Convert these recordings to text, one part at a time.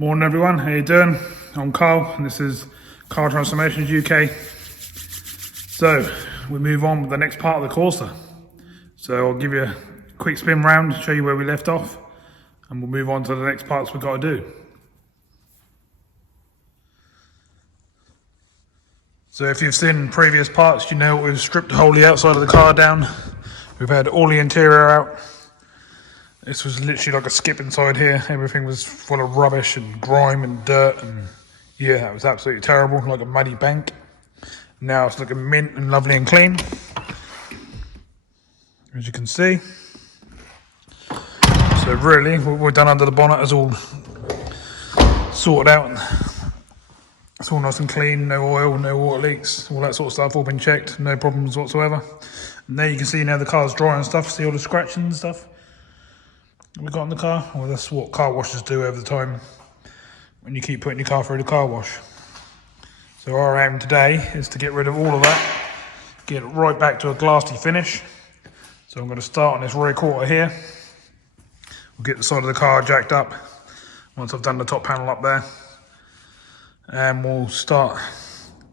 Morning everyone, how you doing? I'm Carl and this is Car Transformations UK. So we move on with the next part of the Corsa. So I'll give you a quick spin round, show you where we left off, and we'll move on to the next parts we've got to do. So if you've seen previous parts, you know we've stripped the whole outside of the car down. We've had all the interior out. This was literally like a skip inside here. Everything was full of rubbish and grime and dirt, and yeah, that was absolutely terrible, like a muddy bank. Now it's looking mint and lovely and clean, as you can see. So really, what we've done under the bonnet is all sorted out. It's all nice and clean, no oil, no water leaks, all that sort of stuff, all been checked, no problems whatsoever. And there you can see now the car's dry and stuff, see all the scratching and stuff we got in the car. Well, that's what car washers do over the time when you keep putting your car through the car wash. So our aim today is to get rid of all of that, get it right back to a glassy finish. So I'm going to start on this rear quarter here. We'll get the side of the car jacked up once I've done the top panel up there, and we'll start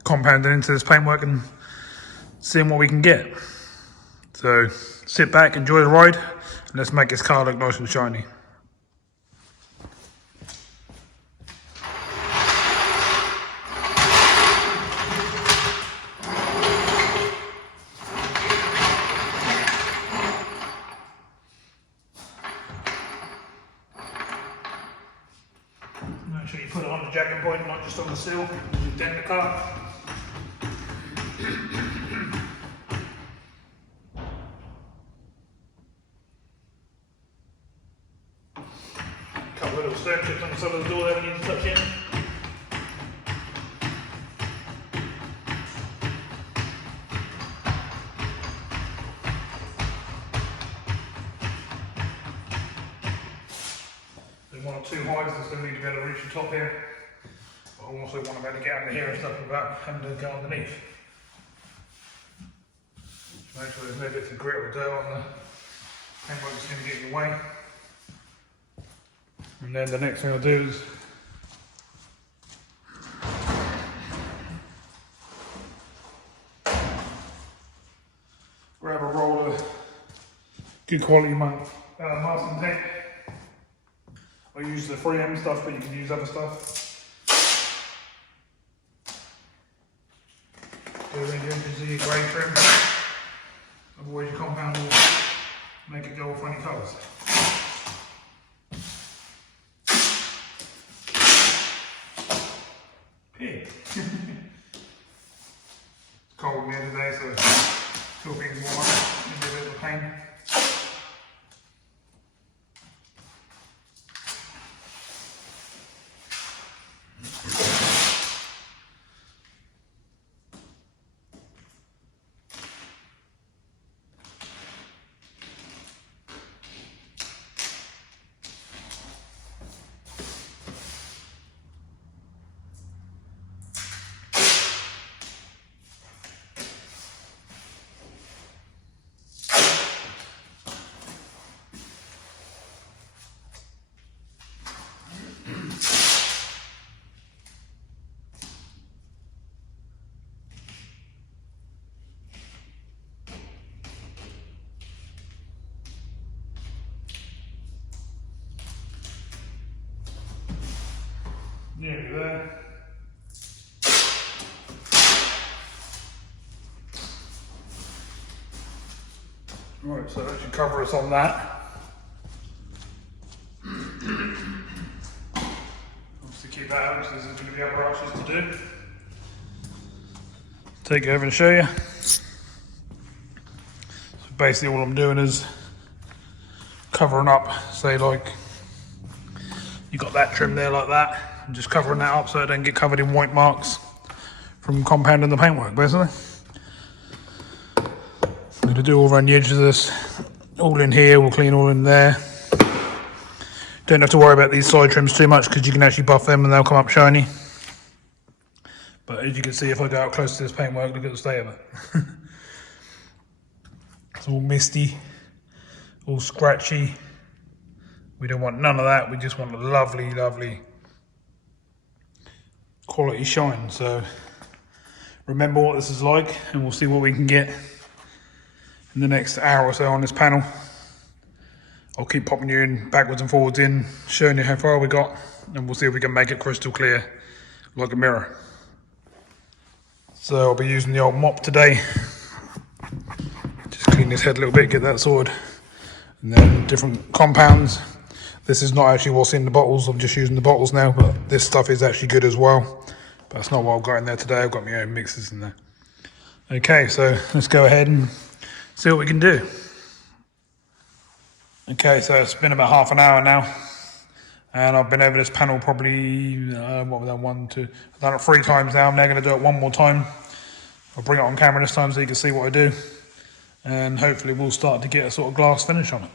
compounding into this paintwork and seeing what we can get. So sit back, enjoy the ride, and let's make this car look nice and shiny. Make sure you put it on the jacking point, not just on the sill, you dent the car. Couple of little stone chips on the side of the door there we need to touch in. There's one or two hides that still need to be able to reach the top here, but I also want to be able to get under here and stuff without having to go underneath. Just make sure there's no bits of grit or dirt on the paintwork that's going to get in your way. And then the next thing I'll do is grab a roll of good quality masking tape. I use the 3M stuff, but you can use other stuff. 2 inches of your grey trim. Otherwise your compound will make it go all funny colours. Pig. It's cold in here today, so still being warm, maybe a bit of a pain. Nearly there. Right, so that should cover us on that. Obviously keep that out because there's going to be other arches to do. Take it over and show you. So basically all I'm doing is covering up, say like you got that trim there like that, and just covering that up so it don't get covered in white marks from compounding the paintwork basically. I'm going to do all around the edges of this, all in here, we'll clean all in there. Don't have to worry about these side trims too much because you can actually buff them and they'll come up shiny. But as you can see, if I go out close to this paintwork, look at the state of it. It's all misty, all scratchy. We don't want none of that, we just want a lovely, lovely quality shine. So remember what this is like, and we'll see what we can get in the next hour or so on this panel. I'll keep popping you in backwards and forwards in, showing you how far we got, and we'll see if we can make it crystal clear like a mirror. So I'll be using the old mop today. Just clean this head a little bit, get that sorted. And then different compounds. This is not actually what's in the bottles, I'm just using the bottles now, but this stuff is actually good as well. But that's not what I've got in there today, I've got my own mixes in there. Okay, so let's go ahead and see what we can do. Okay, so it's been about half an hour now, and I've been over this panel probably, what was that, I've done it 3 times now. I'm now going to do it one more time. I'll bring it on camera this time so you can see what I do, and hopefully we'll start to get a sort of glass finish on it.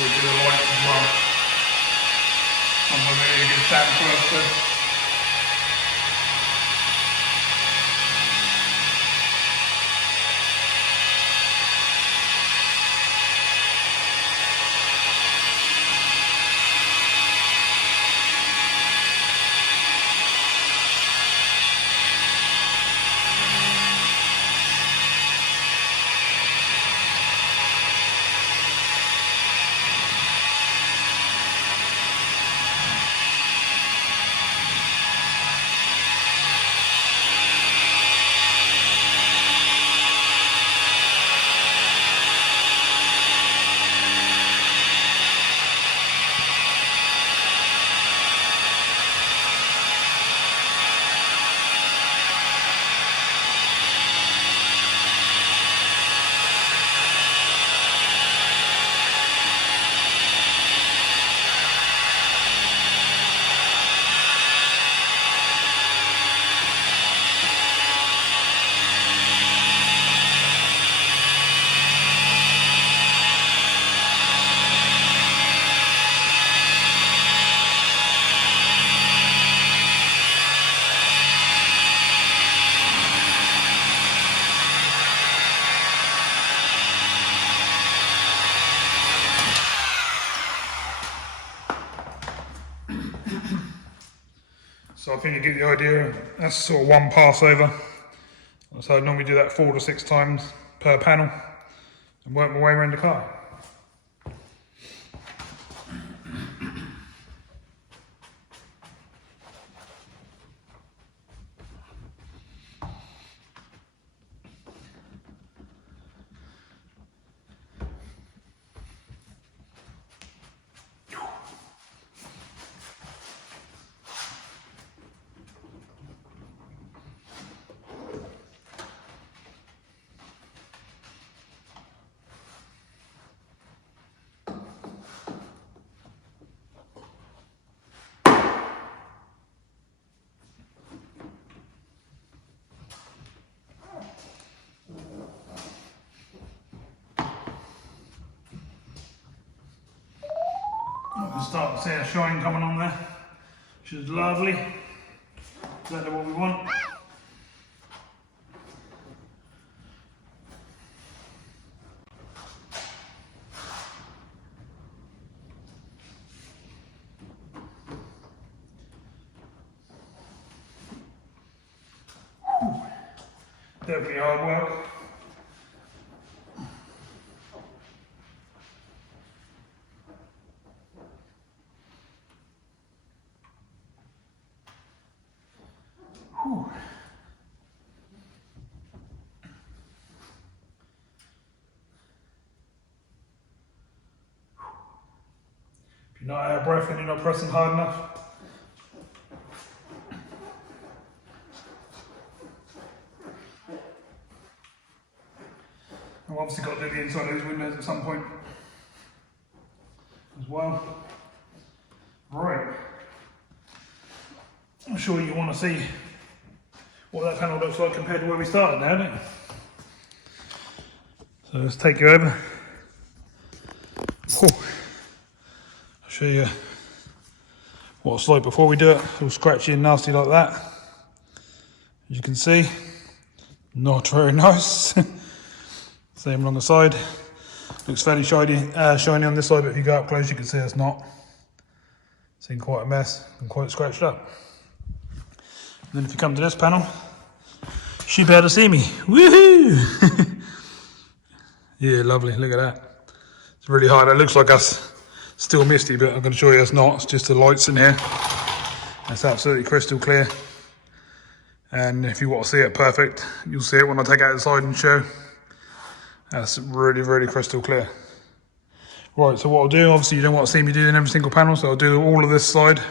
We do the lights as well. I'm going to really good sound first too. So I think you get the idea. That's sort of one pass over. So I normally do that 4 to 6 times per panel and work my way around the car. can start to see a shine coming on there, which is lovely. Exactly what we want. Definitely hard work. Whew. If you're not out of breath and you're not pressing hard enough, I've obviously got to do the inside of those windows at some point as well. Right. I'm sure you want to see what that panel looks like compared to where we started now, don't you? So let's take you over. I'll show you what it's like before we do it. It's all scratchy and nasty like that. As you can see, not very nice. Same along the side. Looks fairly shiny on this side, but if you go up close you can see it's not. It's in quite a mess and quite scratched up. And then if you come to this panel, you should be able to see me. Woohoo! Yeah, lovely, look at that. It's really hard, it looks like us still misty, but I'm going to show you it's not. It's just the lights in here. It's absolutely crystal clear. And if you want to see it perfect, you'll see it when I take it outside and show. That's really, really crystal clear. Right, so what I'll do, obviously you don't want to see me doing every single panel, so I'll do all of this side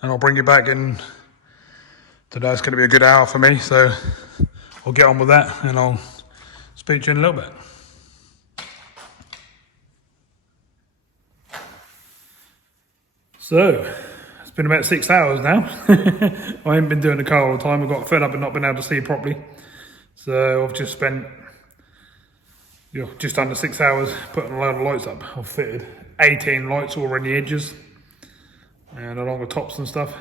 and I'll bring you back in. Today it's going to be a good hour for me, so I'll get on with that and I'll speak to you in a little bit. So, it's been about 6 hours now. I haven't been doing the car all the time. I got fed up and not been able to see properly. So I've just spent just under 6 hours putting a load of lights up. I've fitted 18 lights all around the edges and along the tops and stuff.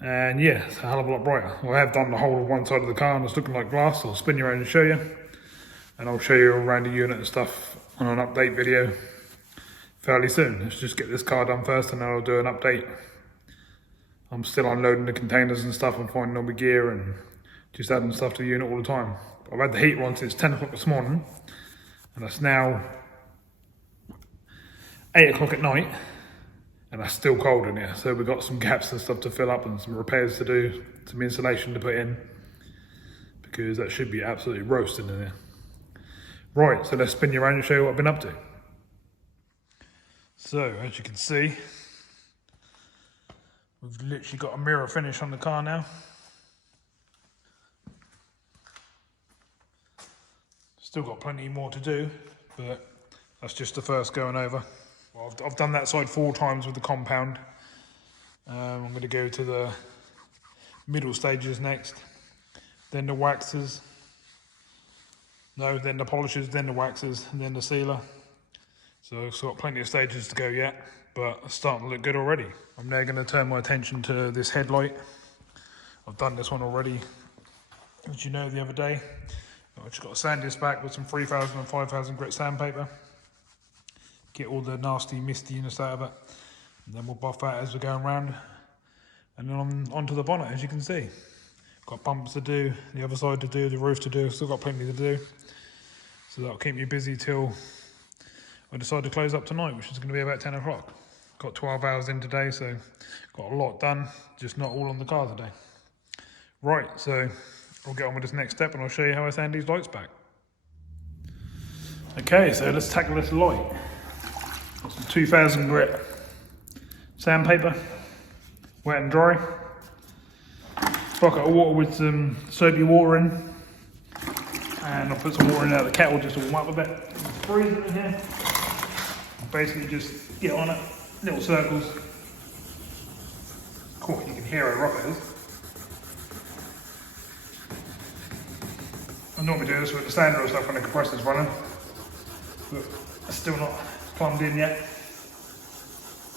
And yeah, it's a hell of a lot brighter. I have done the whole of one side of the car and it's looking like glass. I'll spin you around and show you. And I'll show you around the unit and stuff on an update video fairly soon. Let's just get this car done first and then I'll do an update. I'm still unloading the containers and stuff and finding all my gear and just adding stuff to the unit all the time. I've had the heater on since 10 o'clock this morning and it's now 8 o'clock at night and it's still cold in here. So we've got some gaps and stuff to fill up and some repairs to do, some insulation to put in because that should be absolutely roasting in here. Right, so let's spin you around and show you what I've been up to. So as you can see, we've literally got a mirror finish on the car now. Still got plenty more to do, but that's just the first going over. Well, I've done that side 4 times with the compound. I'm going to go to the middle stages next, then the waxes. No, then the polishers, then the waxes, and then the sealer. So it's got plenty of stages to go yet, but it's starting to look good already. I'm now going to turn my attention to this headlight. I've done this one already, as you know, the other day. I've just got to sand this back with some 3000 and 5000 grit sandpaper. Get all the nasty mistiness out of it. And then we'll buff that as we're going around. And then onto the bonnet, as you can see. Got bumps to do, the other side to do, the roof to do. Still got plenty to do. So that'll keep me busy till I decide to close up tonight, which is going to be about 10 o'clock. Got 12 hours in today, so got a lot done. Just not all on the car today. Right, so I'll get on with this next step and I'll show you how I sand these lights back. Okay, so let's tackle this light. Got some 2000 grit sandpaper, wet and dry. Bucket of water with some soapy water in. And I'll put some water in out of the kettle just to warm up a bit. It's freezing in here. Basically just get on it, little circles. Cool, you can hear how rough it is. I normally do this with the sander or stuff when the compressor's running, but it's still not plumbed in yet.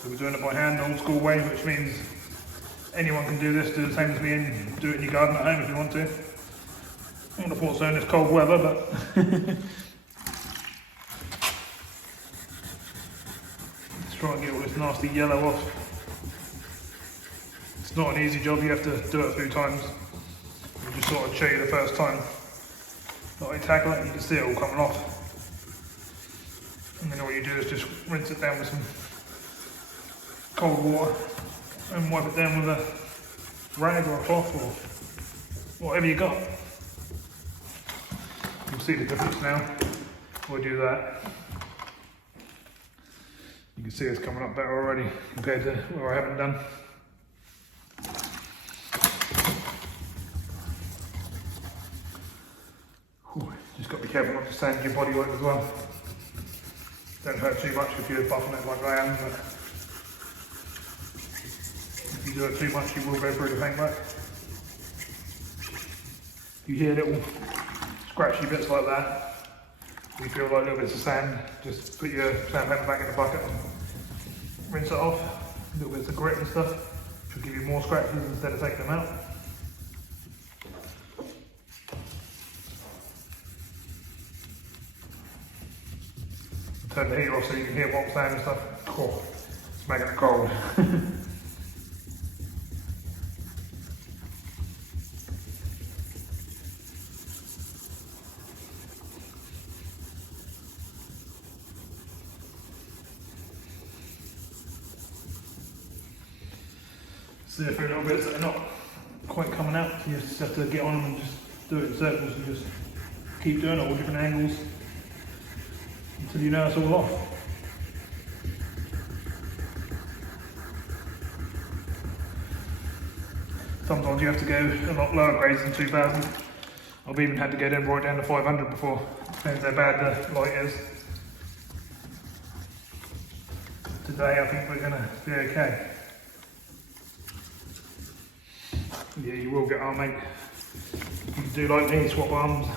So we're doing it by hand, old school way, which means anyone can do this, do the same as me and do it in your garden at home if you want to. I would have thought so in this cold weather, but let's try and get all this nasty yellow off. It's not an easy job, you have to do it a few times. I'll just sort of show you the first time that I tackle it, you can see it all coming off. And then all you do is just rinse it down with some cold water and wipe it down with a rag or a cloth or whatever you got. You'll see the difference now. We'll do that. You can see it's coming up better already compared to where I haven't done. Ooh, just got to be careful not to sand your bodywork as well. Don't hurt too much if you're buffing it like I am, but if you do it too much you will go through the paintwork. You hear little scratchy bits like that, you feel like little bits of sand, just put your sandpaper back in the bucket and rinse it off. Little bits of grit and stuff, which will give you more scratches instead of taking them out. Turn the heater off so you can hear what sound and stuff. Oh, it's making it cold. See if there are little bits that are not quite coming out, so you just have to get on them and just do it in circles and just keep doing it, all different angles, until you know it's all off. Sometimes you have to go a lot lower grades than 2000. I've even had to go down right down to 500 before. Depends how bad the light is. Today I think we're going to be okay. Yeah, you will get arm ache. You can do like me, swap arms.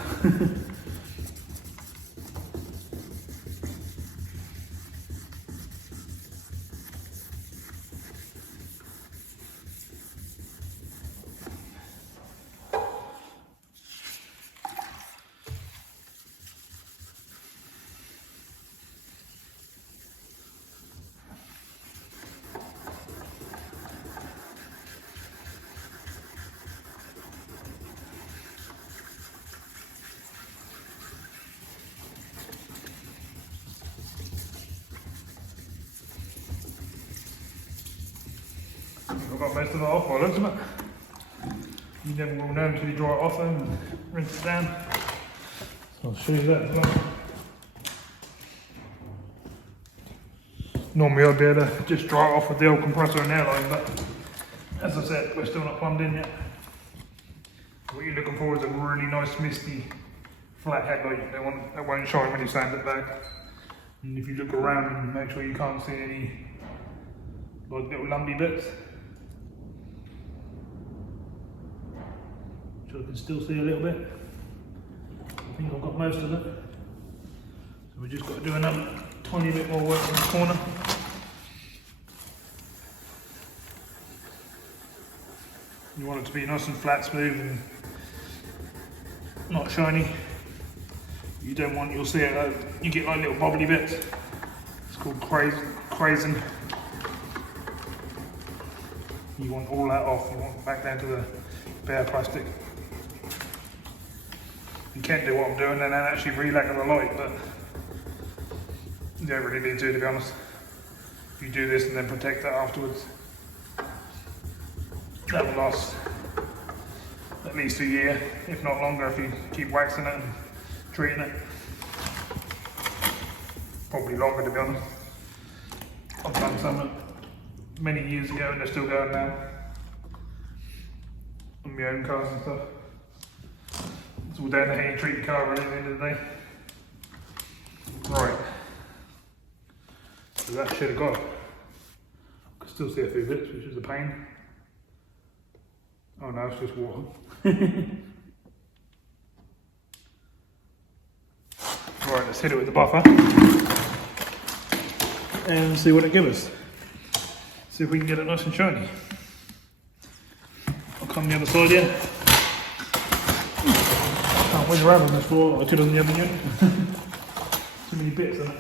I've got most of it off by the looks of it. You never will know until you dry it off and rinse it down. So I'll show you that as well. Normally I'd be able to just dry it off with the old compressor and airline, but as I said, we're still not plumbed in yet. What you're looking for is a really nice misty flat headlight that won't shine when you sand it back. And if you look around and make sure you can't see any like little lumpy bits. So I can still see a little bit. I think I've got most of it. So we just got to do another tiny bit more work in the corner. You want it to be nice and flat, smooth and not shiny. You don't want, you'll see it, you get like little bobbly bits. It's called crazing. You want all that off, you want it back down to the bare plastic. You can do what I'm doing and then actually re-lacquer the light, but you don't really need to be honest. If you do this and then protect that afterwards, that will last at least a year, if not longer, if you keep waxing it and treating it. Probably longer to be honest. I've done some many years ago and they're still going now. On my own cars and stuff. It's all down to how you treat your car really at the end of the day. Right. So that should have got. I can still see a few bits, which is a pain. Oh no, it's just water. Right, let's hit it with the buffer and see what it gives us. See if we can get it nice and shiny. I'll come the other side here. Can't wait around on this floor like I did on the other unit. Too many bits in it.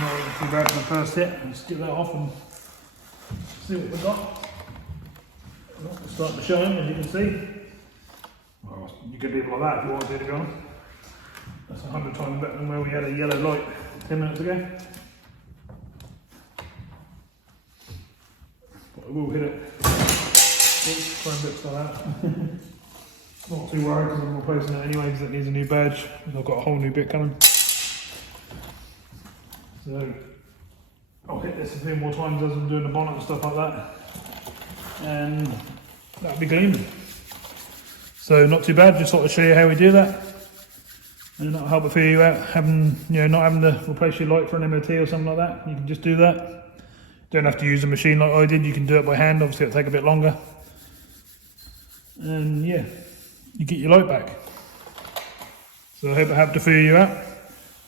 Not really too bad for the first hit. Let's get that off and see what we've got. Well, it's starting to shine, as you can see. Well, you could leave it like that if you wanted to, go on. That's 100 times better than where we had a yellow light 10 minutes ago. But I will hit it. Oops, try and bits like that. Not too worried because I'm replacing it anyway because it needs a new badge. I've got a whole new bit coming. So I'll hit this a few more times as I'm doing the bonnet and stuff like that, and that'll be gleaming. So not too bad. Just sort of show you how we do that, and that'll help it figure you out. Not having to replace your light for an MOT or something like that. You can just do that. Don't have to use a machine like I did. You can do it by hand. Obviously, it'll take a bit longer, and yeah, you get your light back. So I hope I have to figure you out,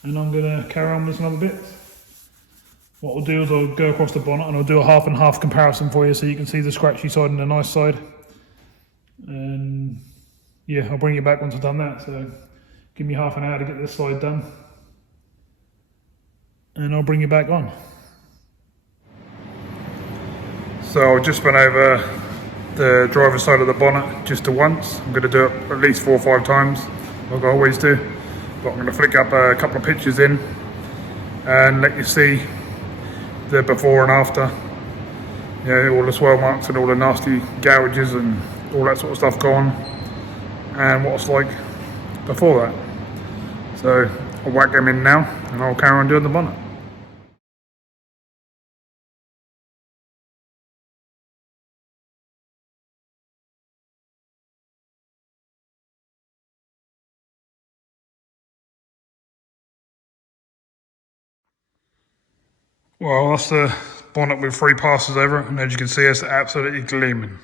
and I'm gonna carry on with some other bits. What I'll do is I'll go across the bonnet and I'll do a half and half comparison for you so you can see the scratchy side and the nice side. And yeah, I'll bring you back once I've done that. So give me half an hour to get this side done. And I'll bring you back on. So I've just been over the driver's side of the bonnet just the once. I'm going to do it at least 4 or 5 times, like I always do. But I'm going to flick up a couple of pictures in and let you see the before and after, all the swirl marks and all the nasty gouges and all that sort of stuff gone, and what it's like before that. So I'll whack them in now and I'll carry on doing the bonnet. Well, that's the bonnet with 3 passes over it, and as you can see, it's absolutely gleaming.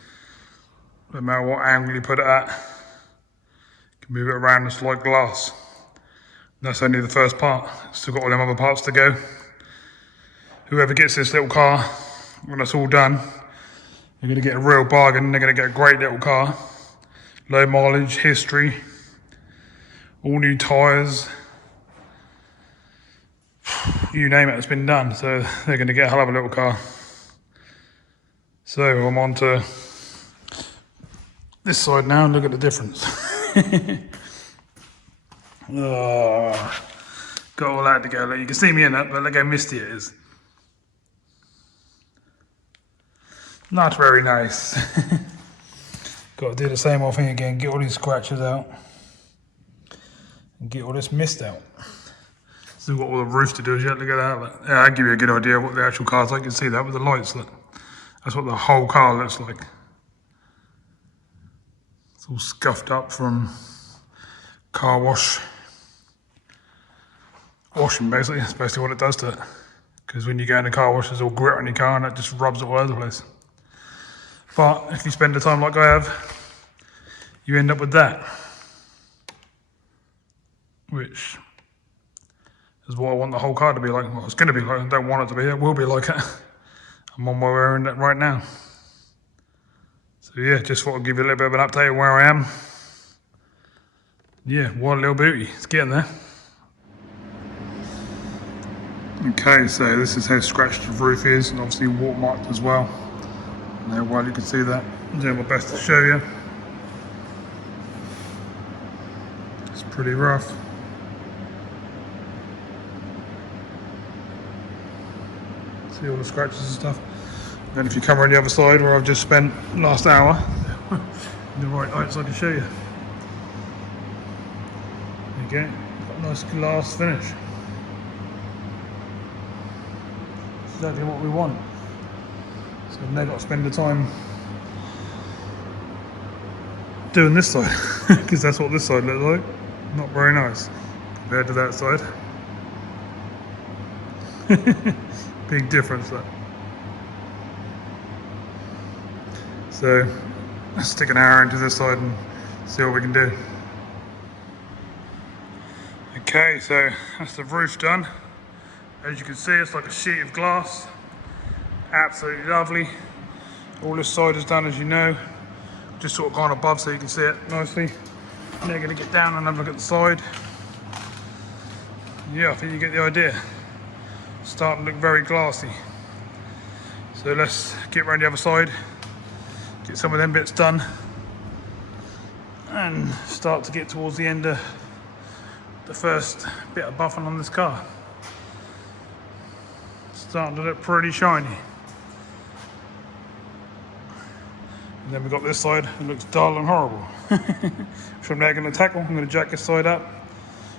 No matter what angle you put it at, you can move it around, it's like glass. And that's only the first part. Still got all them other parts to go. Whoever gets this little car, when it's all done, they're going to get a real bargain. They're going to get a great little car. Low mileage, history, all new tyres. You name it, it's been done. So they're going to get a hell of a little car. So I'm on to this side now and look at the difference. Oh, got all that to go. You can see me in that, but look how misty it is. Not very nice. Got to do the same old thing again, get all these scratches out and get all this mist out. Still got all the roof to do as yet, look at that. Look. Yeah, I'll give you a good idea of what the actual car's like. You can see that with the lights. Look. That's what the whole car looks like. It's all scuffed up from car wash. Washing basically, that's basically what it does to it. Because when you go in the car wash, there's all grit on your car and it just rubs it all over the place. But if you spend the time like I have, you end up with that. Which is what I want the whole car to be like. Well, it's going to be like, I don't want it to be, it will be like it. I'm on my way wearing it right now. So yeah, just thought I'd give you a little bit of an update of where I am. Yeah, what a little beauty, it's getting there. Okay, so this is how scratched the roof is, and obviously watermarked as well. Now, while you can see that, I'm doing my best to show you. It's pretty rough. See all the scratches and stuff. Then if you come around the other side where I've just spent the last hour, the right height so I can show you. There you go, got a nice glass finish. That's exactly what we want. So I've now got to spend the time doing this side, because that's what this side looks like. Not very nice compared to that side. Big difference there. So let's stick an hour into this side and see what we can do. Okay, so that's the roof done. As you can see, it's like a sheet of glass. Absolutely lovely. All this side is done, as you know. Just sort of gone above so you can see it nicely. Now you're going to get down and have a look at the side. Yeah, I think you get the idea. It's starting to look very glassy. So let's get around the other side, get some of them bits done, and start to get towards the end of the first bit of buffing on this car. It's starting to look pretty shiny. And then we've got this side, it looks dull and horrible. Which I'm now going to tackle. I'm going to jack this side up,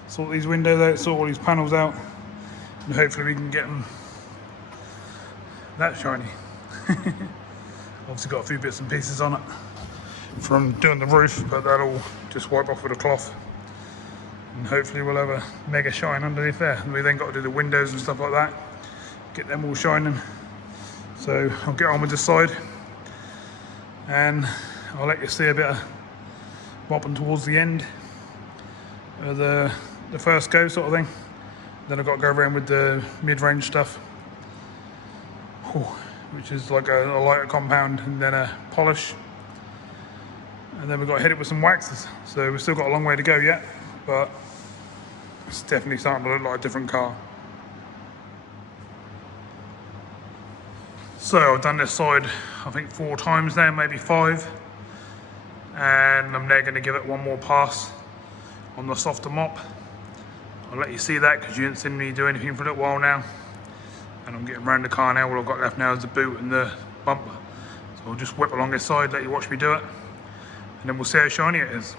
sort these windows out, sort all these panels out, and hopefully we can get them that shiny. Obviously got a few bits and pieces on it from doing the roof, but that'll just wipe off with a cloth. And hopefully we'll have a mega shine underneath there. And we then got to do the windows and stuff like that, get them all shining. So I'll get on with this side, and I'll let you see a bit of mopping towards the end of the first go sort of thing. Then I've got to go around with the mid-range stuff, which is like a lighter compound and then a polish. And then we've got to hit it with some waxes. So we've still got a long way to go yet, but it's definitely starting to look like a different car. So I've done this side, I think 4 times now, maybe 5. And I'm now going to give it one more pass on the softer mop. I'll let you see that because you haven't seen me do anything for a little while now. And I'm getting around the car now. All I've got left now is the boot and the bumper. So I'll just whip along this side, let you watch me do it. And then we'll see how shiny it is.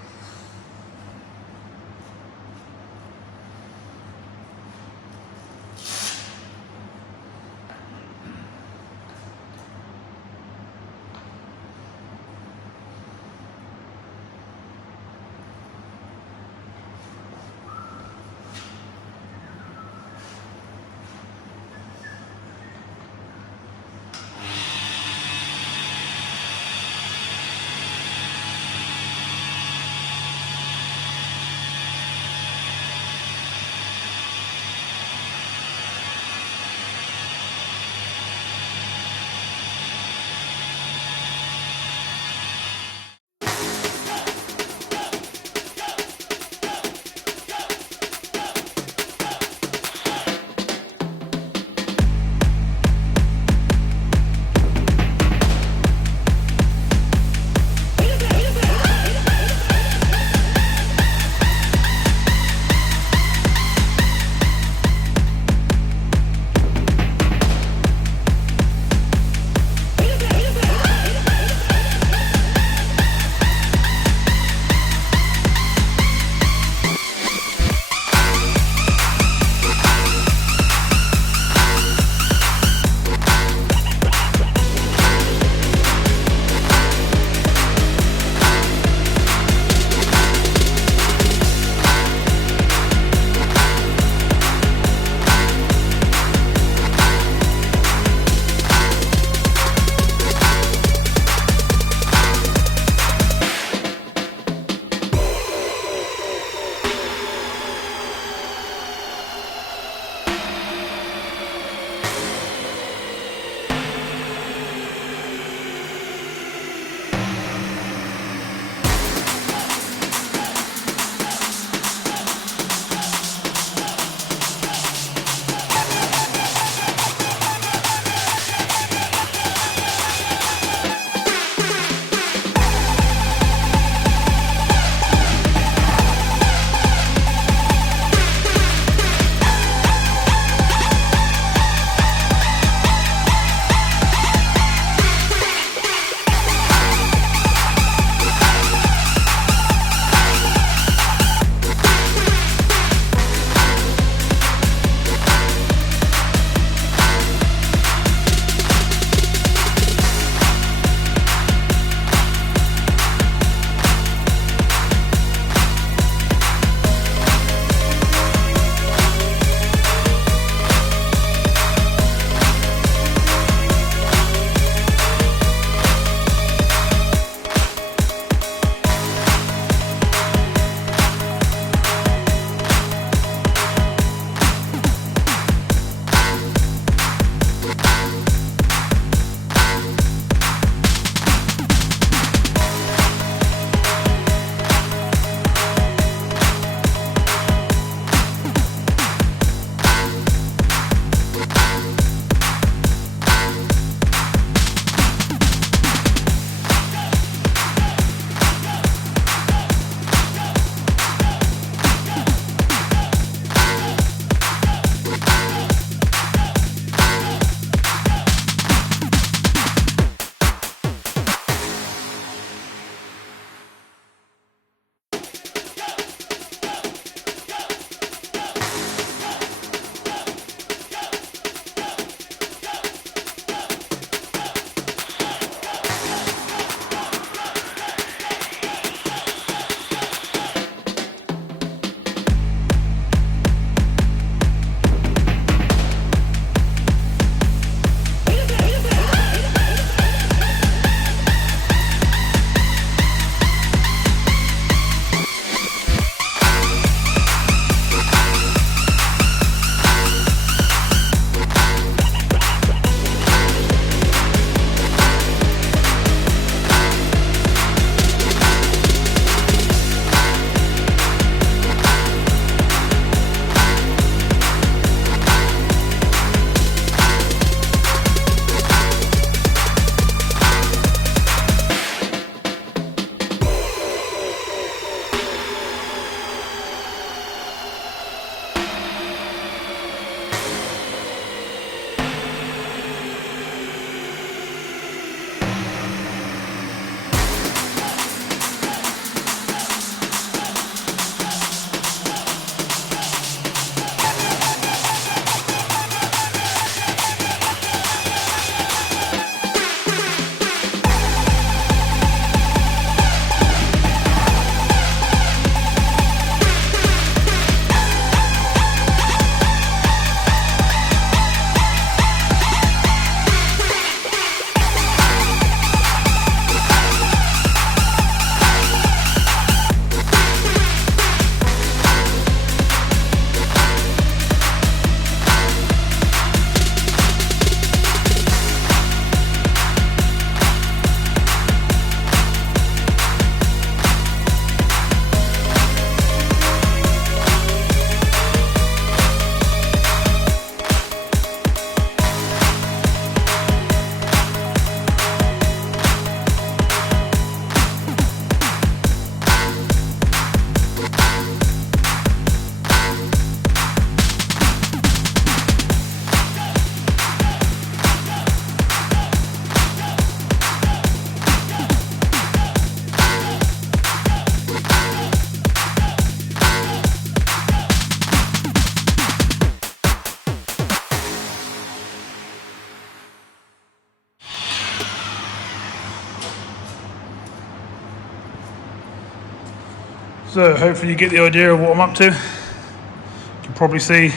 So hopefully you get the idea of what I'm up to. You can probably see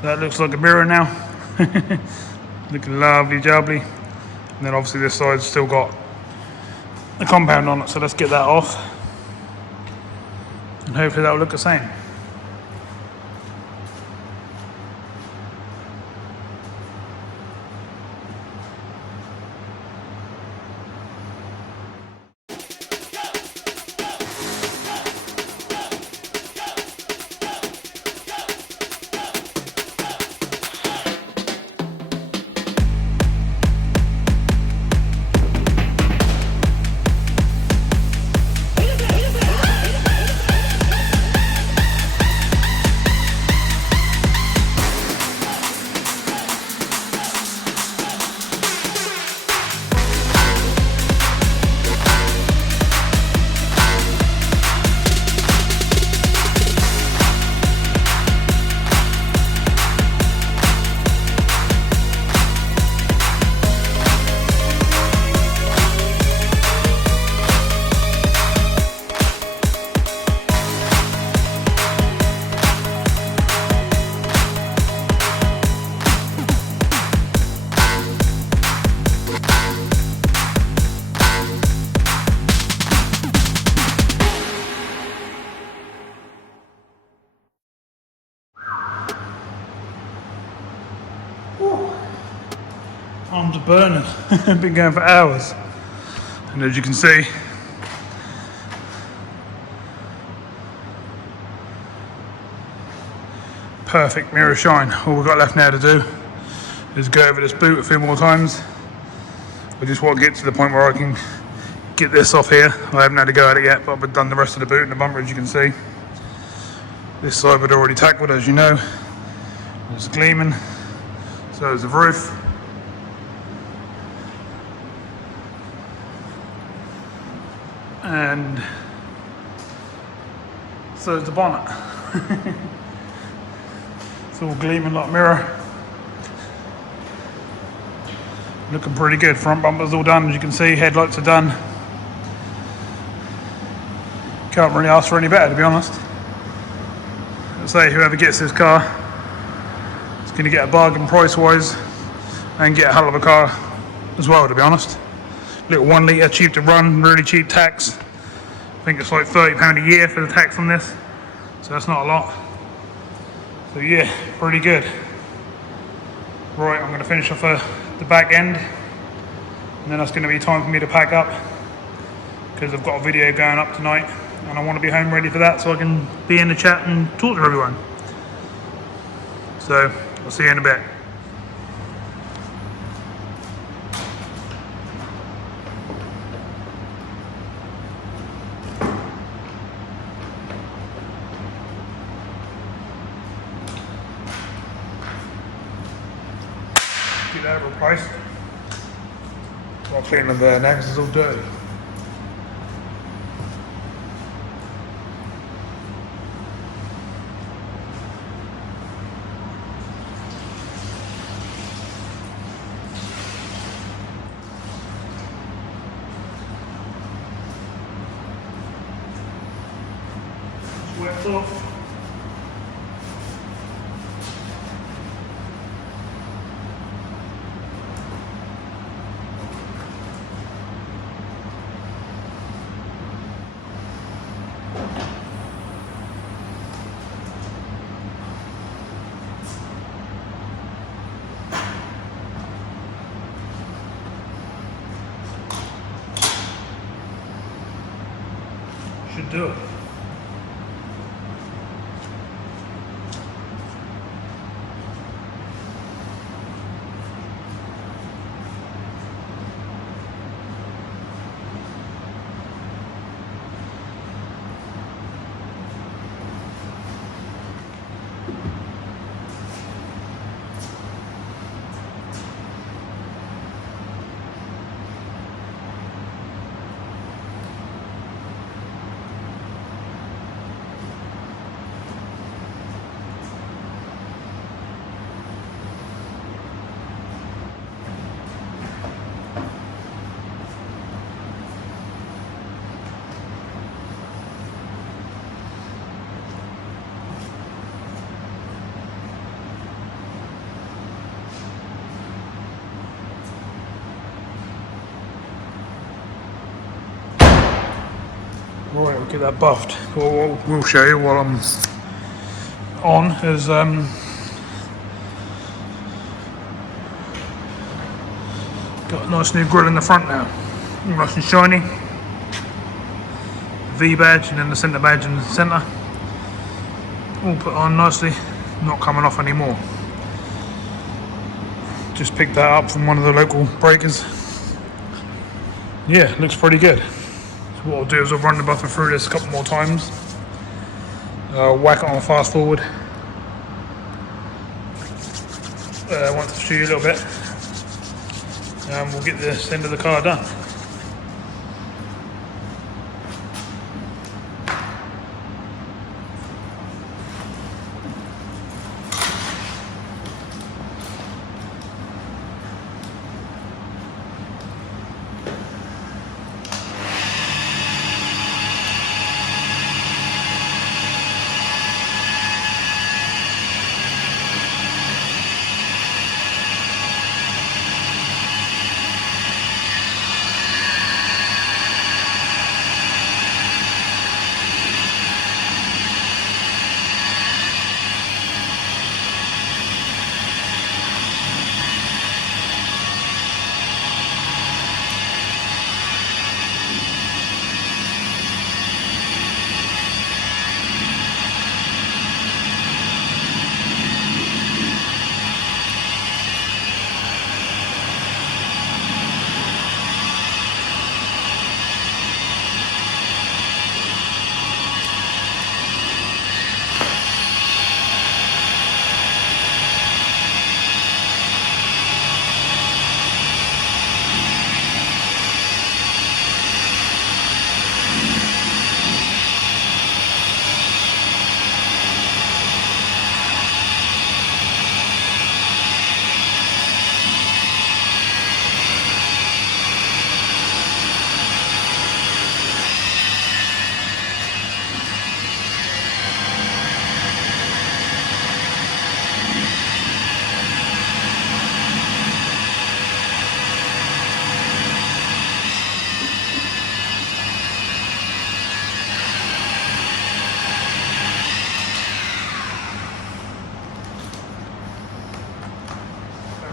that looks like a mirror now. Looking lovely jubbly. And then obviously this side's still got the compound on it, so let's get that off. And hopefully that will look the same. Arms are burning. Been going for hours. And as you can see, perfect mirror shine. All we've got left now to do is go over this boot a few more times. I just want to get to the point where I can get this off here. I haven't had to go at it yet, but I've done the rest of the boot and the bumper, as you can see. This side we'd already tackled, as you know. It's gleaming. So is the roof. And so is the bonnet. It's all gleaming like a mirror. Looking pretty good. Front bumper's all done, as you can see. Headlights are done. Can't really ask for any better, to be honest. I'd say whoever gets this car is going to get a bargain price-wise and get a hell of a car as well, to be honest. Little 1 litre, cheap to run, really cheap tax. I think it's like £30 a year for the tax on this, so that's not a lot. So yeah, pretty good. Right, I'm going to finish off the back end, and then that's going to be time for me to pack up, because I've got a video going up tonight and I want to be home ready for that so I can be in the chat and talk to everyone. So I'll see you in a bit. Get that replaced. I'll clean them there now because it's all dirty. Wet off. Should do it. Right, we'll get that buffed. What we'll show you while I'm on is got a nice new grille in the front now. All nice and shiny. V badge and then the centre badge in the centre. All put on nicely, not coming off anymore. Just picked that up from one of the local breakers. Yeah, looks pretty good. So what I'll do is I'll run the buffer through this a couple more times. Whack it on fast forward. Once to show you a little bit. And we'll get this end of the car done.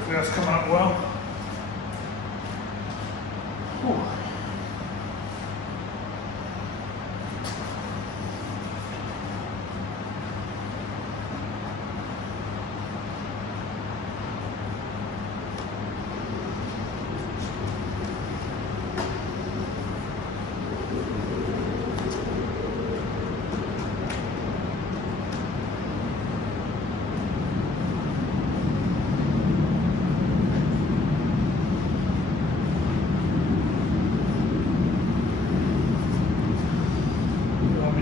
That's coming up well. Ooh.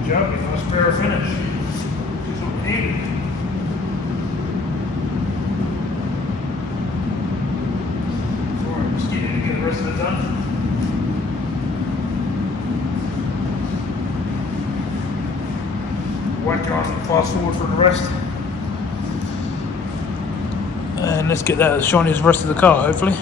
Job, you know, a spare finish. That's what we needed. Alright, just get in to get the rest of it done. Whack it on fast forward for the rest. And let's get that as shiny as the rest of the car, hopefully.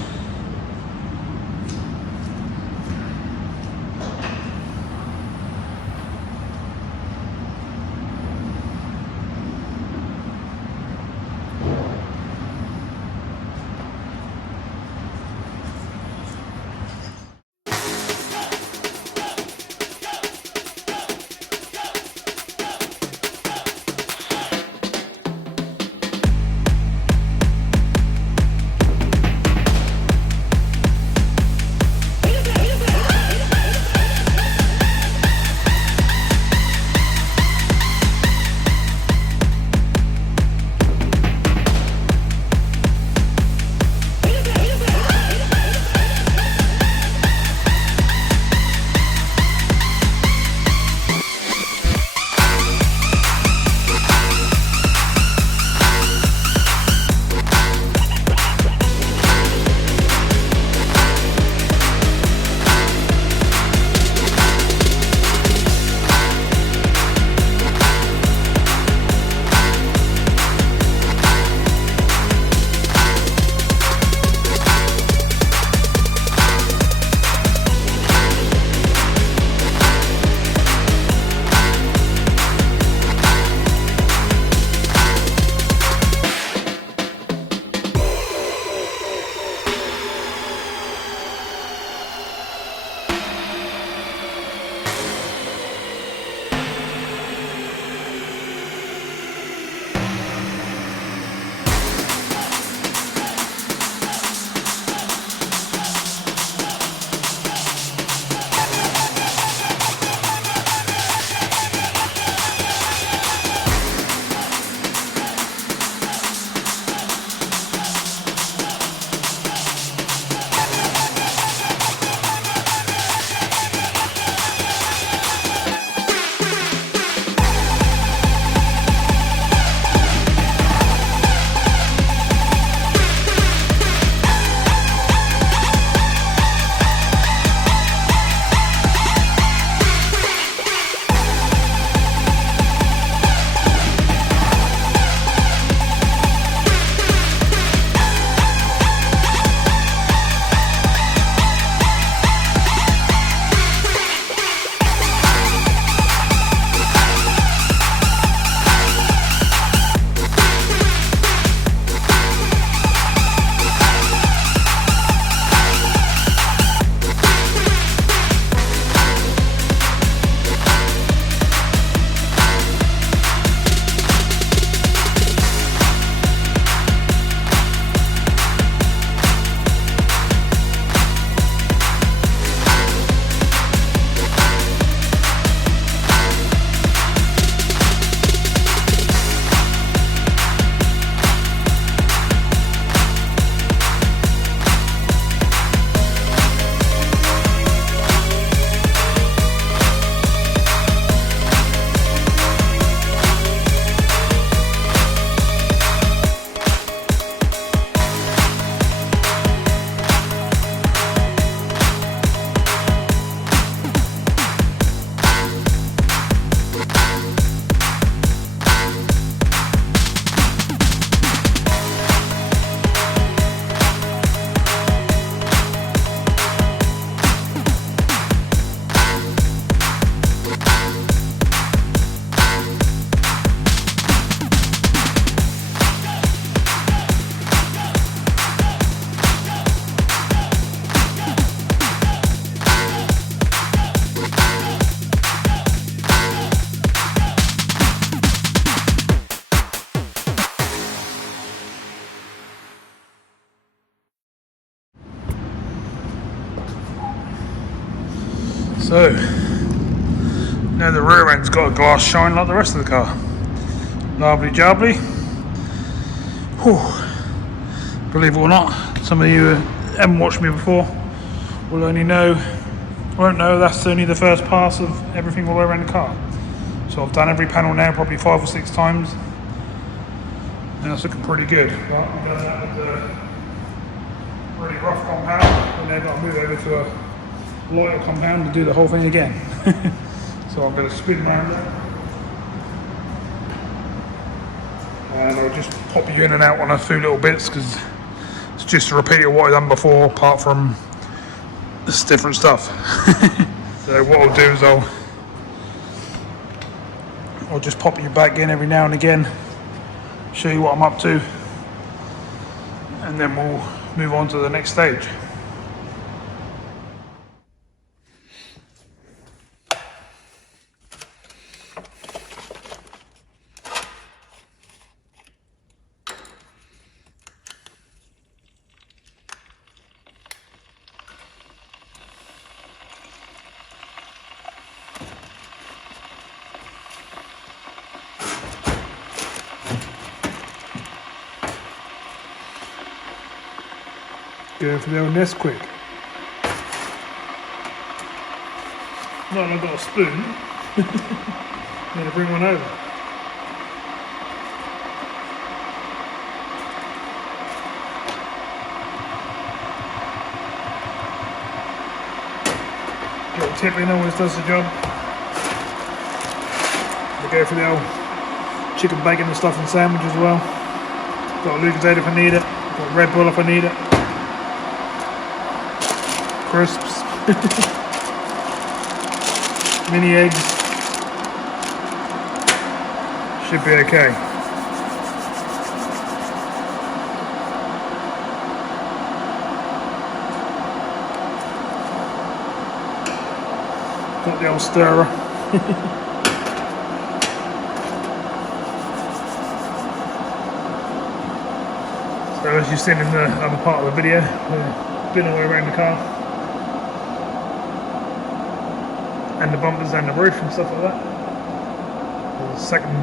So, now the rear end's got a glass shine like the rest of the car. Lovely jubbly. Whew. Believe it or not, some of you who haven't watched me before will won't know that's only the first pass of everything all the way around the car. So I've done every panel now probably 5 or 6 times, and that's looking pretty good. But we've done that with the really rough compound, and now I've got to move over to a lighter compound to do the whole thing again. So I'm going to spin around it, and I'll just pop you in and out on a few little bits because it's just a repeat of what I've done before, apart from it's different stuff. So what I'll do is I'll just pop you back in every now and again, show you what I'm up to, and then we'll move on to the next stage. Going for the old nest quick. Well, I've got a spoon. I'm going to bring one over. Little tip in always does the job. We'll go for the old chicken bacon and stuffing sandwich as well. Got a Lucozade if I need it. Got Red Bull if I need it. Crisps, mini eggs, should be okay. Got the old stirrer. So as you've seen in the other part of the video, we've been all the way around the car. And the bumpers and the roof and stuff like that. The second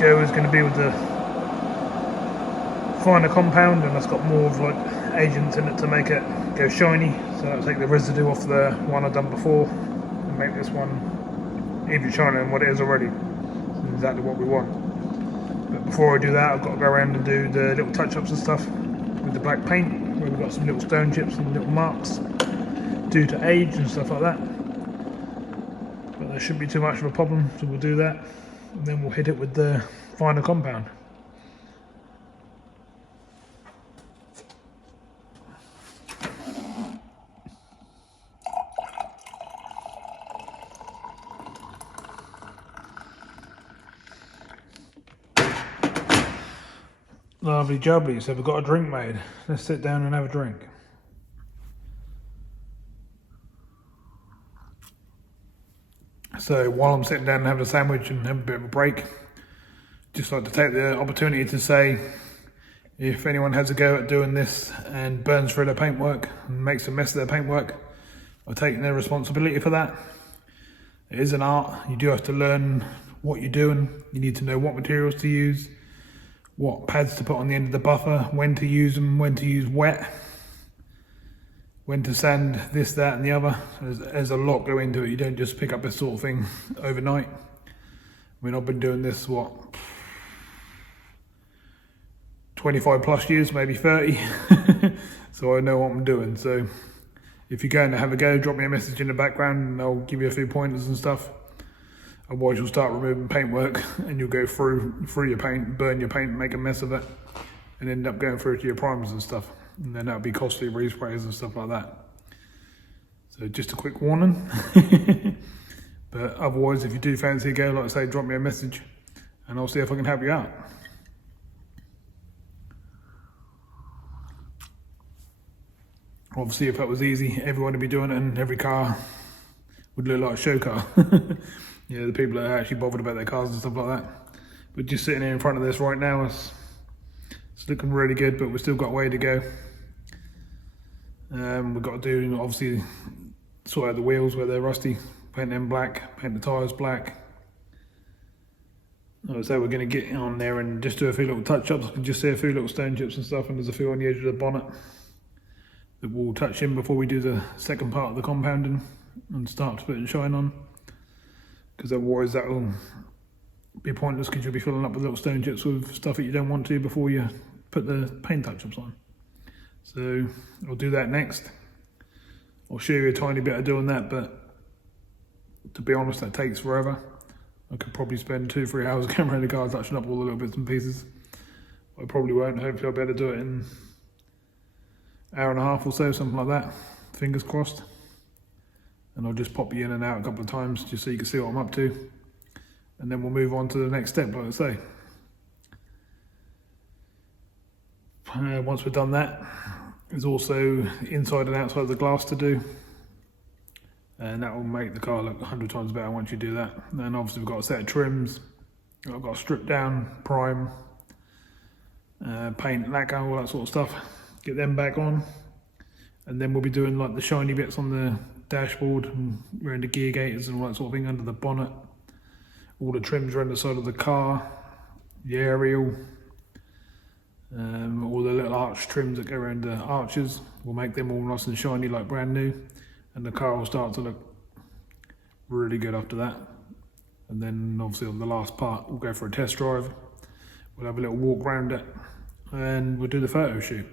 go is going to be with the finer compound, and that's got more of like agents in it to make it go shiny. So that'll take the residue off the one I've done before and make this one even shinier than what it is already. That's exactly what we want. But before I do that, I've got to go around and do the little touch-ups and stuff with the black paint, where we've got some little stone chips and little marks due to age and stuff like that. But there shouldn't be too much of a problem, so we'll do that, and then we'll hit it with the finer compound. Lovely jubbly, so we've got a drink made. Let's sit down and have a drink. So while I'm sitting down and having a sandwich and having a bit of a break, just like to take the opportunity to say, if anyone has a go at doing this and burns through their paintwork and makes a mess of their paintwork, I'm taking their responsibility for that. It is an art. You do have to learn what you're doing. You need to know what materials to use, what pads to put on the end of the buffer, when to use them, when to use wet, when to sand this, that and the other. There's a lot go into it. You don't just pick up this sort of thing overnight. I mean, I've been doing this, 25 plus years, maybe 30. So I know what I'm doing. So if you're going to have a go, drop me a message in the background and I'll give you a few pointers and stuff. Otherwise you'll start removing paintwork and you'll go through your paint, burn your paint, make a mess of it, and end up going through to your primers and stuff. And then that'll be costly resprays and stuff like that. So just a quick warning. But otherwise, if you do fancy a go, like I say, drop me a message and I'll see if I can help you out. Obviously, if that was easy, everyone would be doing it and every car would look like a show car. You know, the people that are actually bothered about their cars and stuff like that. But just sitting here in front of this right now, it's looking really good, but we've still got a way to go. We've got to do, obviously, sort out the wheels where they're rusty, paint them black, paint the tyres black. So we're going to get on there and just do a few little touch-ups. I can just see a few little stone chips and stuff, and there's a few on the edge of the bonnet that we'll touch in before we do the second part of the compounding and start to put the shine on, because otherwise that will be pointless, because you'll be filling up with little stone chips with stuff that you don't want to before you put the paint touch-ups on. So I'll do that next. I'll show you a tiny bit of doing that, but to be honest, that takes forever. I could probably spend 2-3 hours getting around the car touching up all the little bits and pieces. I probably won't. Hopefully I'll be able to do it in an hour and a half or so, something like that. Fingers crossed. And I'll just pop you in and out a couple of times just so you can see what I'm up to. And then we'll move on to the next step, like I say. Once we've done that, there's also inside and outside of the glass to do. And that will make the car look 100 times better once you do that. And then obviously we've got a set of trims. I've got to strip down, prime, paint, lacquer, all that sort of stuff. Get them back on. And then we'll be doing like the shiny bits on the dashboard and around the gear gaiters and all that sort of thing under the bonnet. All the trims around the side of the car, the aerial, all the little arch trims that go around the arches. We'll make them all nice and shiny like brand new. And the car will start to look really good after that. And then obviously on the last part, we'll go for a test drive. We'll have a little walk around it and we'll do the photo shoot.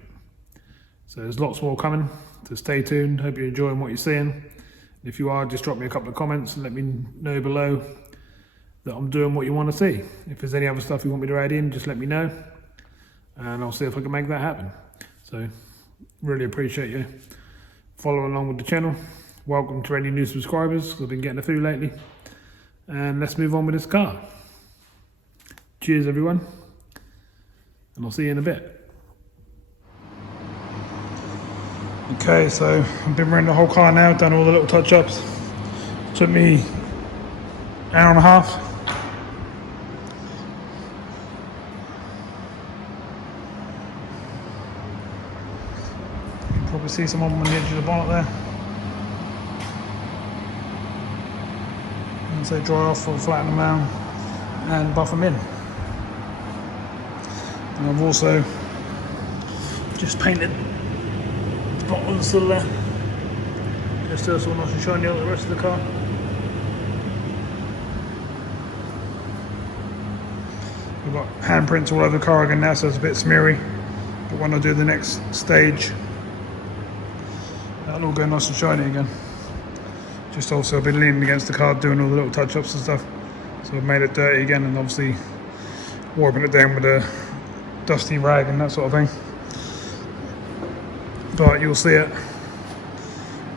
So there's lots more coming, so stay tuned. Hope you're enjoying what you're seeing. If you are, just drop me a couple of comments and let me know below that I'm doing what you want to see. If there's any other stuff you want me to add in, just let me know. And I'll see if I can make that happen. So really appreciate you following along with the channel. Welcome to any new subscribers, I've been getting a few lately. And let's move on with this car. Cheers everyone, and I'll see you in a bit. Okay, so I've been running the whole car now, done all the little touch-ups. Took me an hour and a half. Probably see some on the edge of the bonnet there. And so dry off or flatten them down and buff them in. And I've also just painted the bottom still there, just so it's all nice and shiny like the rest of the car. We've got handprints all over the car again now, so it's a bit smeary. But when I do the next stage, that'll all go nice and shiny again. Just also I've been leaning against the car doing all the little touch-ups and stuff. So I've made it dirty again and obviously wiping it down with a dusty rag and that sort of thing. But you'll see it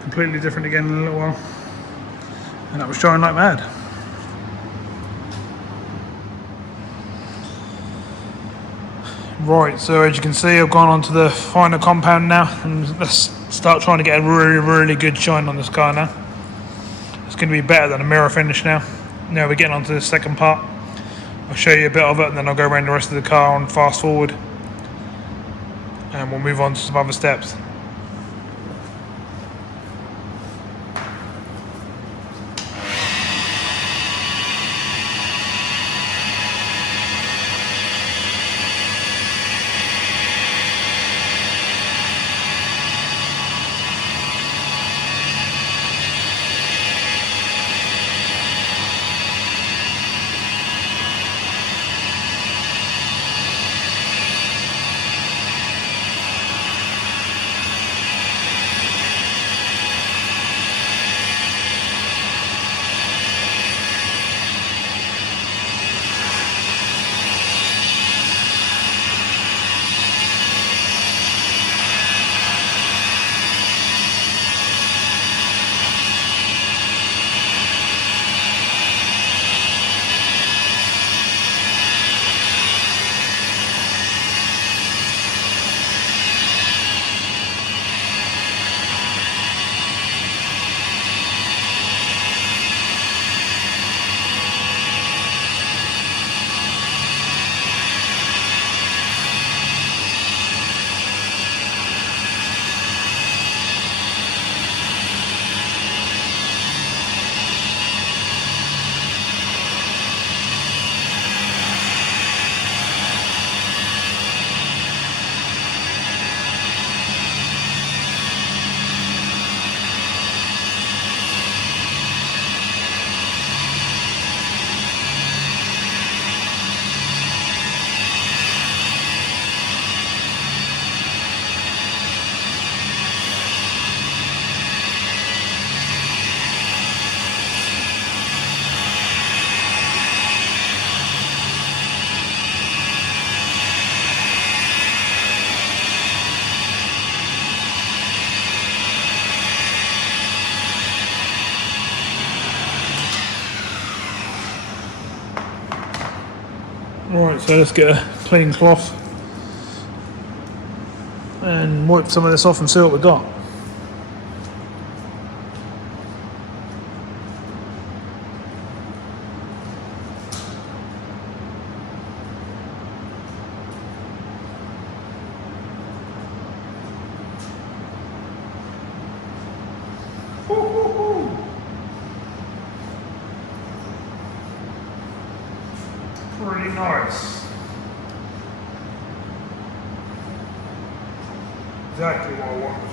completely different again in a little while. And that was shining like mad. Right, so as you can see, I've gone on to the finer compound now, and let's start trying to get a really good shine on this car now. It's going to be better than a mirror finish now. Now we're getting on to the second part. I'll show you a bit of it and then I'll go around the rest of the car and fast forward. And we'll move on to some other steps. Right, so let's get a clean cloth and wipe some of this off and see what we got. Pretty nice. Exactly what I wanted.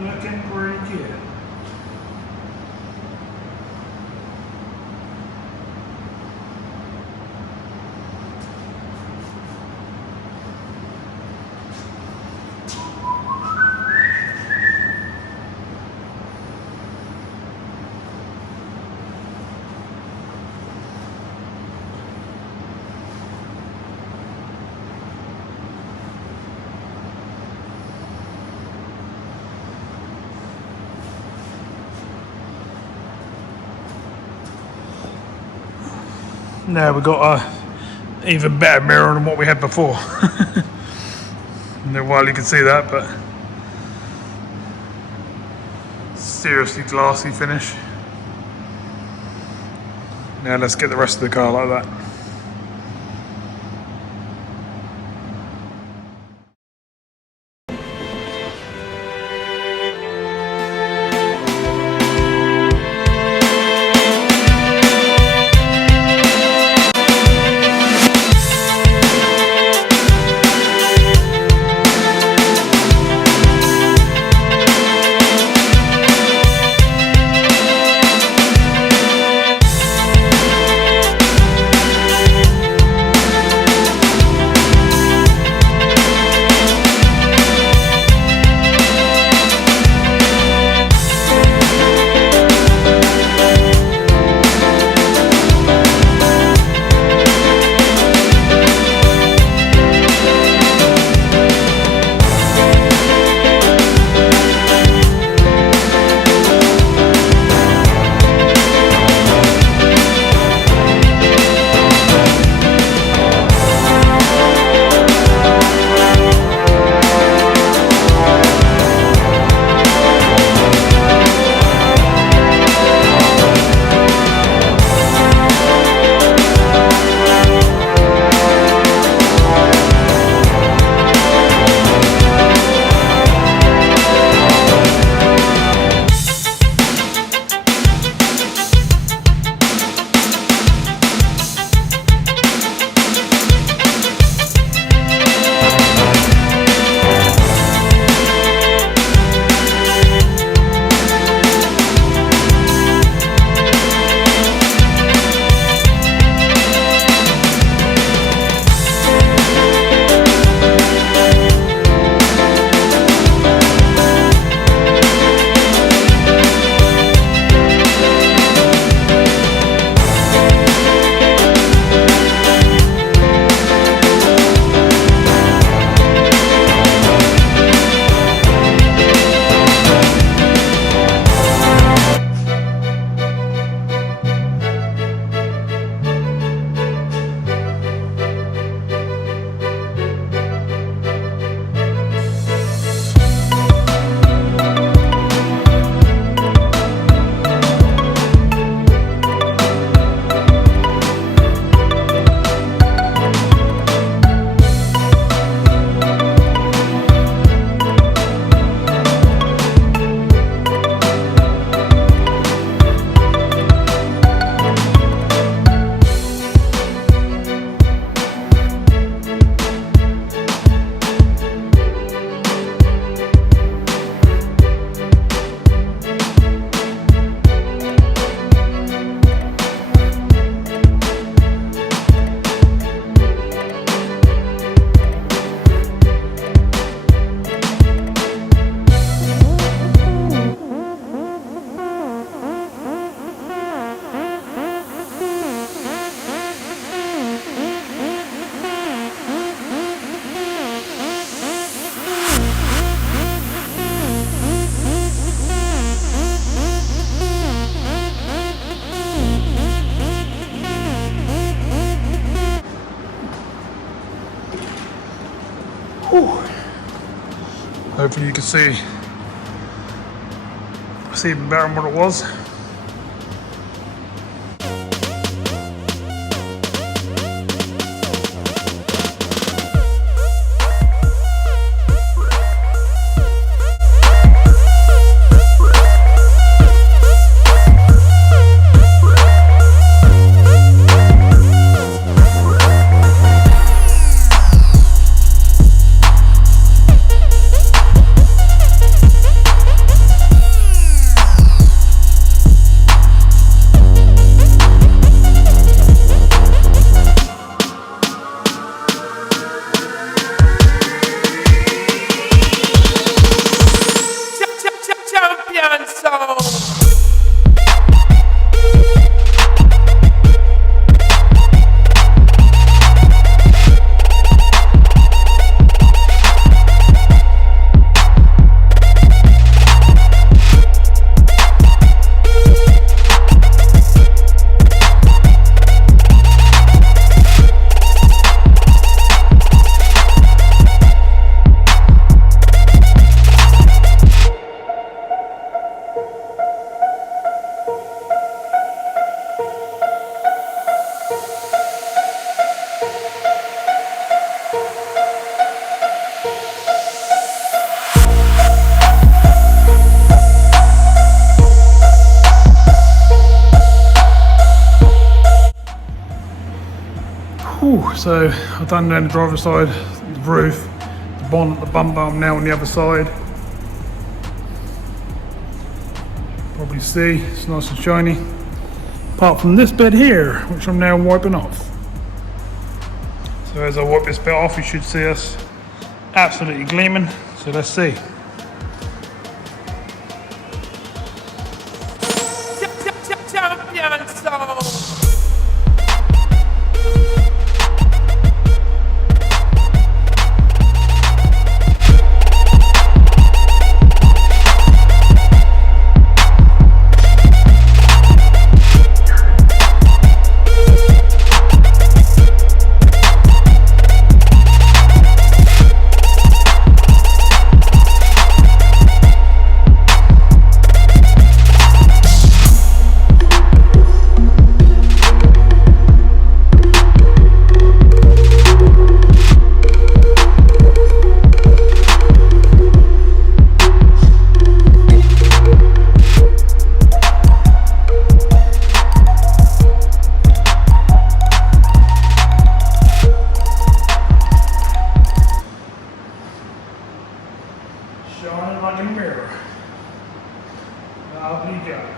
Looking pretty good. Now we've got a even better mirror than what we had before. No while you can see that, but seriously glassy finish. Now let's get the rest of the car like that. hopefully you can see even better than what it was. So I've done down the driver's side, the roof, the bonnet, the bumper. I'm now on the other side. Probably see it's nice and shiny. Apart from this bit here, which I'm now wiping off. So as I wipe this bit off, you should see us absolutely gleaming. So let's see. Champion soul. Shining like a mirror. Lovely guy.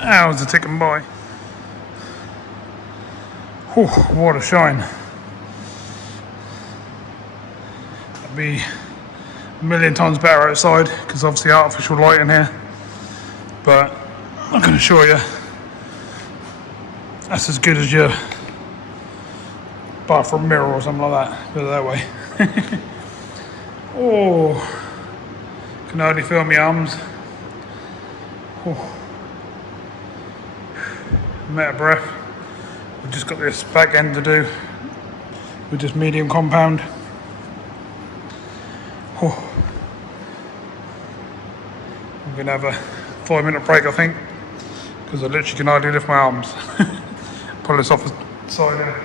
Hours are ticking by. Whew, what a shine. That'd be a million times better outside because obviously artificial light in here. But I can assure you, that's as good as your bathroom mirror or something like that. Put it that way. Oh, can hardly feel my arms. Oh. I'm out of breath. We've just got this back end to do with just medium compound. Oh. I'm going to have a 5-minute break, I think, because I literally can hardly lift my arms. Pull this off the side there.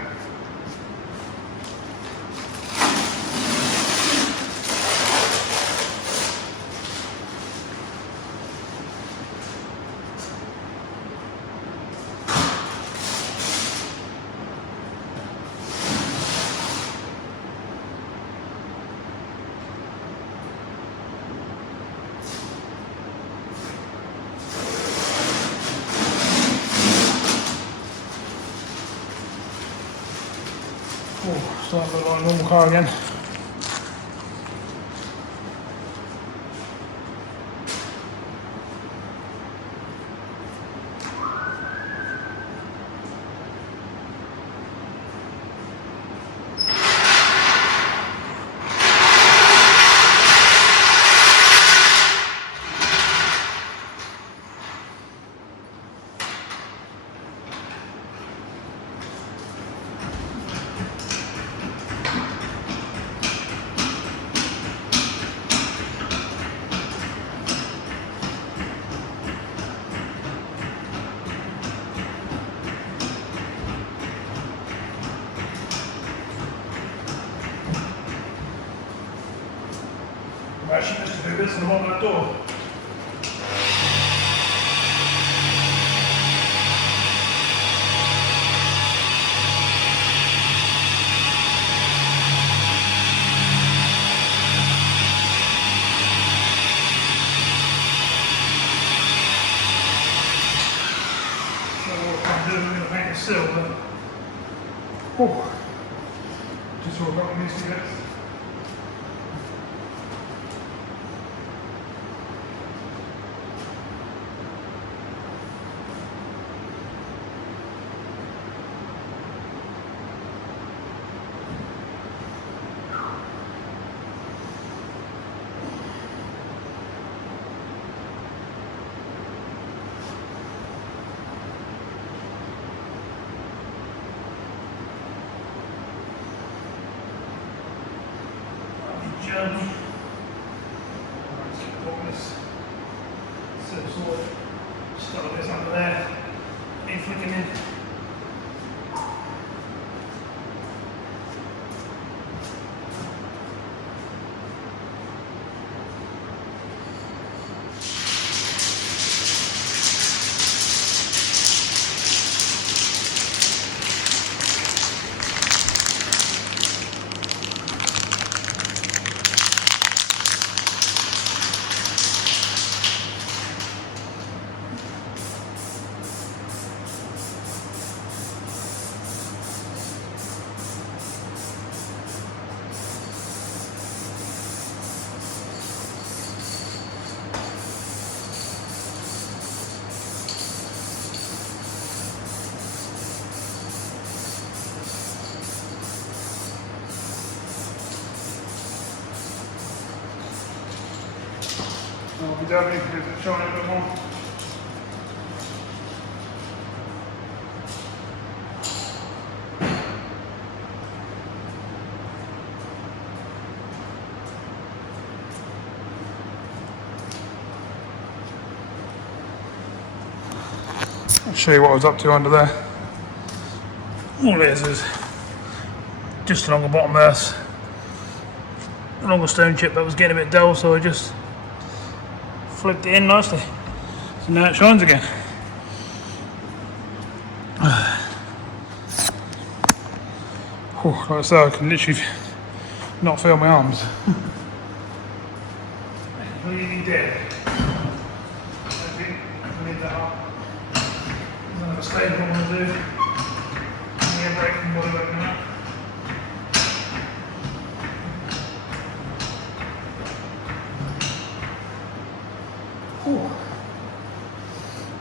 Oh, starting to look like a normal car again. I'm actually just to do this on the bottom of the door. Silver. Oh, just all got these together. Journey. Let's put this sort of stuff this under there. Keep flicking in. I'll be down here because it's showing a bit more. I'll show you what I was up to under there. All it is just along the bottom there, along the stone chip that was getting a bit dull, so I just flipped it in nicely. So now it shines again. Oh, like I say, I can literally not feel my arms. Completely dead. I think I can leave that up. There's another stage I want to do. Yeah, break from Bodywork now.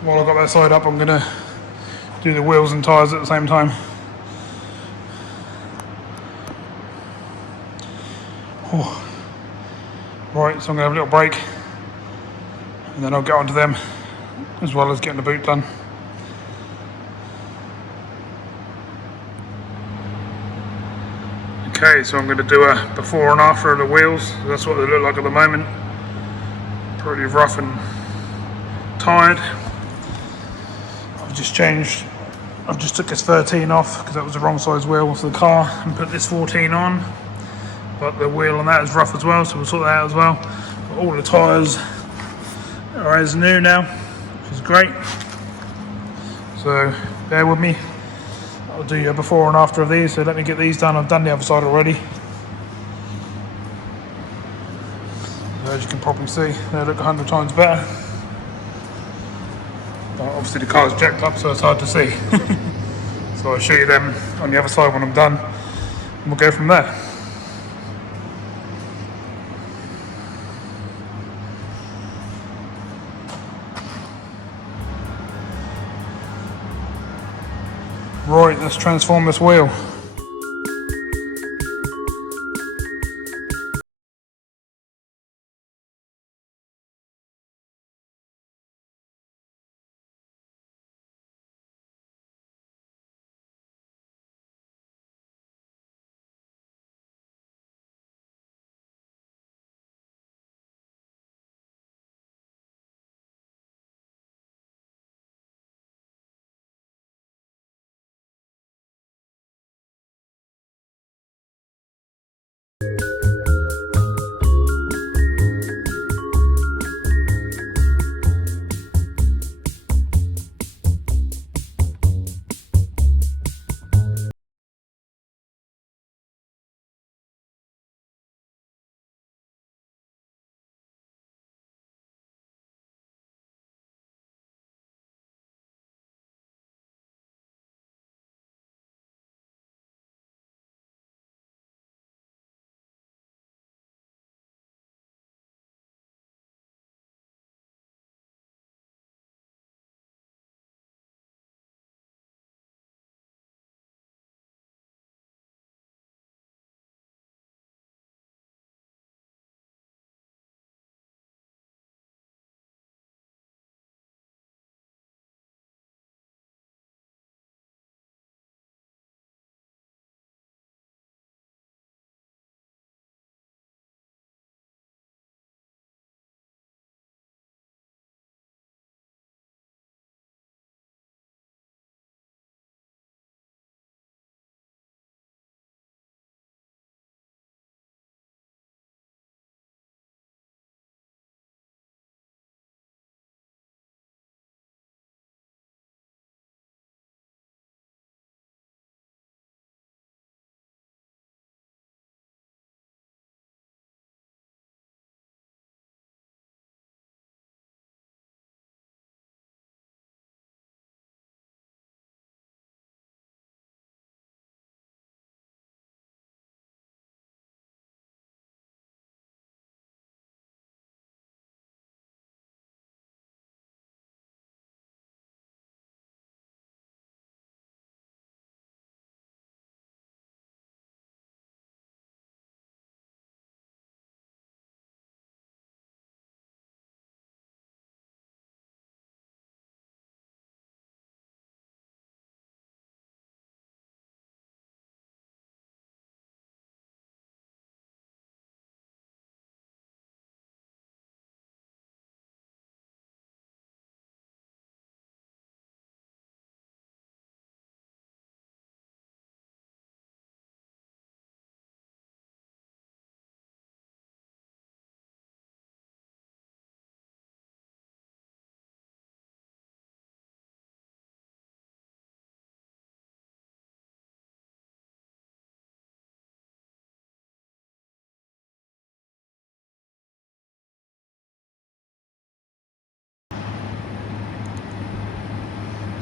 While I've got that side up, I'm going to do the wheels and tyres at the same time. Oh. Right, so I'm going to have a little break and then I'll get onto them as well as getting the boot done. Okay, so I'm going to do a before and after of the wheels. That's what they look like at the moment. Pretty rough and tired. I've just took this 13 off because that was the wrong size wheel for the car and put this 14 on. But the wheel on that is rough as well, so we'll sort that out as well. But all the tyres are as new now, which is great. So bear with me. I'll do a before and after of these, so let me get these done. I've done the other side already. As you can probably see, they look 100 times better. But obviously the car's jacked up, so it's hard to see. So I'll show you them on the other side when I'm done, and we'll go from there. Right, let's transform this wheel.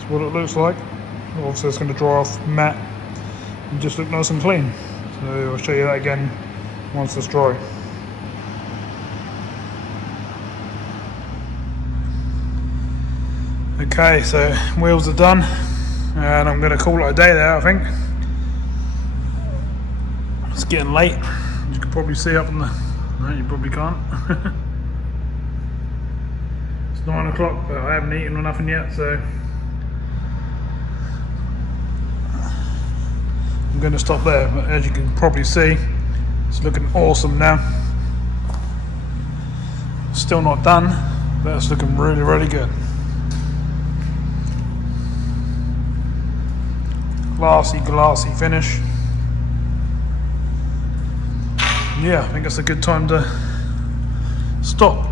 What it looks like. Obviously it's going to dry off matte and just look nice and clean. So I'll show you that again once it's dry. Okay, so wheels are done and I'm going to call it a day there, I think. It's getting late. You can probably see up on the... No, you probably can't. It's 9 o'clock, but I haven't eaten or nothing yet, so I'm going to stop there. But as you can probably see, it's looking awesome now. Still not done, but it's looking really, really good. Glassy finish. Yeah, I think it's a good time to stop.